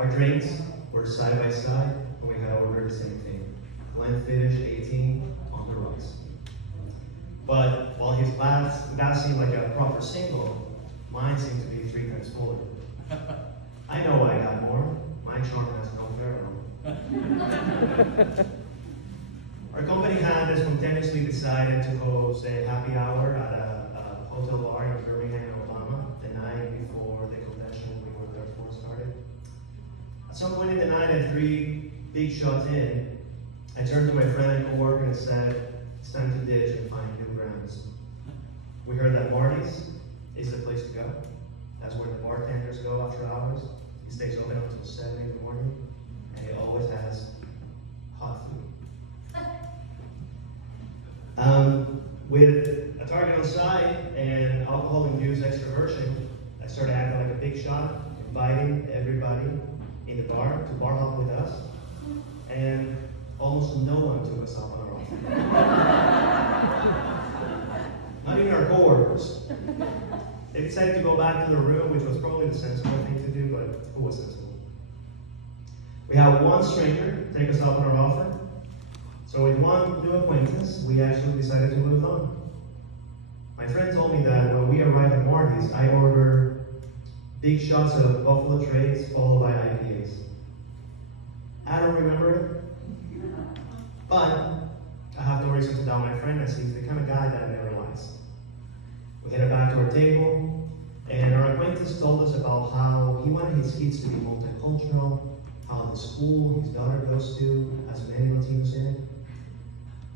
Our drinks were side by side, and we had ordered the same thing. Glenfiddich 18 on the rocks. But while his glass seemed like a proper single, mine seemed to be 3 times fuller. I know I got more. My charm has no parallel. Our company had spontaneously decided to host a happy hour at a hotel bar in Birmingham, Alabama, the night before the convention we were there for started. At some point in the night, at 3 big shots in, I turned to my friend and coworker and said, "It's time to ditch and find new grounds." We heard that Marty's is the place to go. That's where the bartenders go after hours. He stays open until 7 in the morning, and he always has hot food. With a target on site and alcohol-induced extroversion, I started acting like a big shot, inviting everybody in the bar to bar hop with us, and almost no one took us up on our offer. Not even our coworkers. They decided to go back to their room, which was probably the sensible thing to do, but who was sensible? We had one stranger take us up on our offer. So with one new acquaintance, we actually decided to move on. My friend told me that when we arrived at Marty's, I ordered big shots of Buffalo Trace followed by IPAs. I don't remember it, but I have no reason to doubt my friend, as he's the kind of guy that never lies. We headed back to our table, and our acquaintance told us about how he wanted his kids to be multicultural, how the school his daughter goes to has many Latinos in it.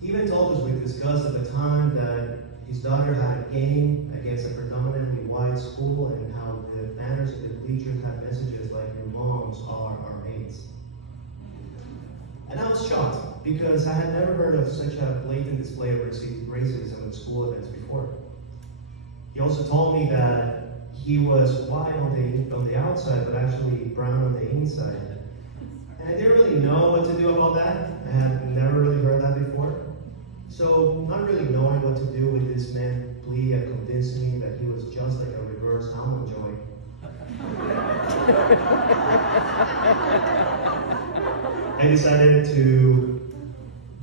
He even told us, we discussed at the time, that his daughter had a game against a predominantly white school and how the banners of the bleachers had messages like, "Your moms are our mates." And I was shocked, because I had never heard of such a blatant display of racism at school events before. He also told me that he was white on the outside, but actually brown on the inside. And I didn't really know what to do about that. I had never really heard that before. So, not really knowing what to do with this man plea and convincing me that he was just like a reverse almond joy, I decided to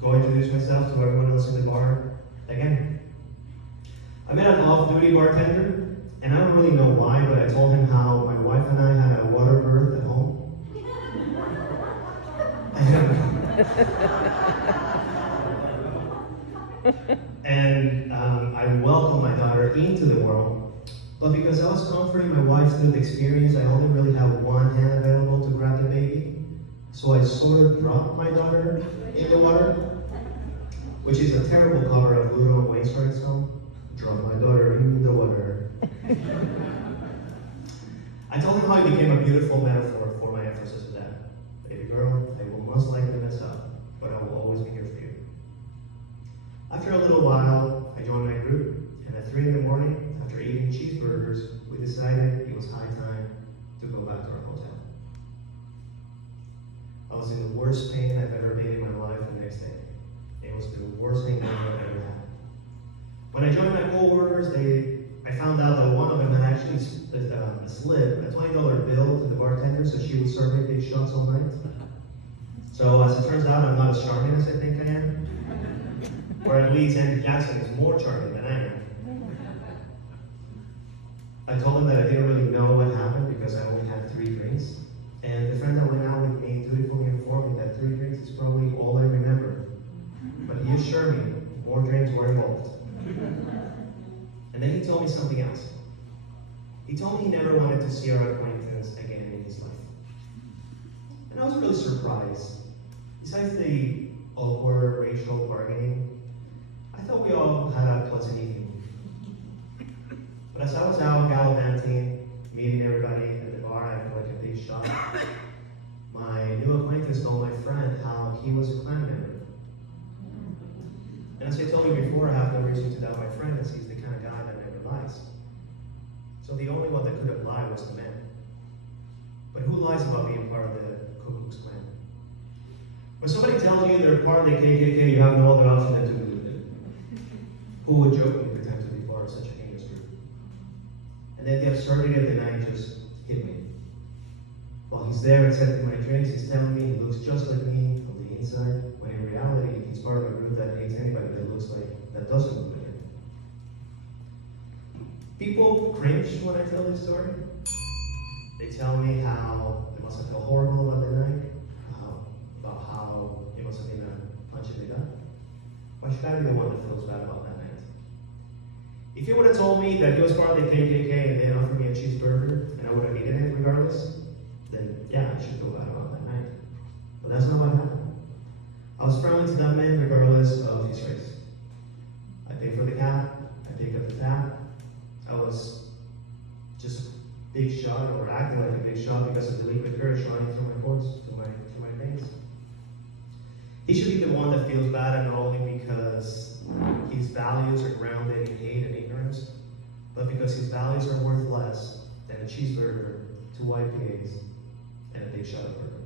go introduce myself to everyone else in the bar again. I met an off-duty bartender, and I don't really know why, but I told him how my wife and I had a water birth at home. And I welcomed my daughter into the world, but because I was comforting my wife through the experience, I only really had one hand available to grab the baby. So I sort of dropped my daughter in the water, which is a terrible cover of Ludo Wainwright's song, "Drop My Daughter in the Water." I told him how it became a beautiful metaphor for my emphasis of that. "Baby girl, I will most likely mess up, but I will always be here for you." After a little while, I joined my group, and at 3 in the morning, after eating cheeseburgers, we decided it was high time to go back to our hotel. I was in the worst pain I've ever been in my life the next day. It was the worst thing I've ever had. When I joined my coworkers, I found out that one of them had actually slid a $20 bill to the bartender, so she would serve me big shots all night. So as it turns out, I'm not as charming as I think I am. Or at least Andy Jackson is more charming than I am. I told him that I didn't really know what happened because I only had 3 drinks. And the friend that went out with me dutifully informed me that 3 drinks is probably all I remember. But he assured me more drinks were involved. And then he told me something else. He told me he never wanted to see our acquaintance again in his life. And I was really surprised. Besides the awkward racial bargaining, I thought we all had a pleasant evening. But as I was out gallivanting, meeting everybody at the bar after like a big shot, my new acquaintance told my friend how he was a Klan member. And as I told you before, I have no reason to doubt my friend, as he's the kind of guy that never lies. So the only one that could have lied was the man. But who lies about being part of the Ku Klux Klan? When somebody tells you they're part of the KKK, you have no other option than to believe it. Who would jokingly pretend to be part of such a heinous group? And then the absurdity of the night just hit me. While he's there accepting my drinks, he's telling me he looks just like me from the inside, when in reality, he's part of a group that hates anybody that looks like, that doesn't look like him. People cringe when I tell this story. They tell me how they must have felt horrible about the night, about how it must have been a punch in the gut. Why should I be the one that feels bad about that night? If he would have told me that he was part of the KKK and then offered me a cheeseburger and I would have eaten it regardless, then yeah, I should feel bad about that night. But that's not what happened. I was friendly to that man regardless of his race. I paid for the cab, I picked up the tab. I was just a big shot, or acting like a big shot because of the liquid courage running through my pores, through my veins. He should be the one that feels bad, and not only because his values are grounded in hate and ignorance, but because his values are worth less than a cheeseburger, 2 IPAs, and a big shot of bourbon.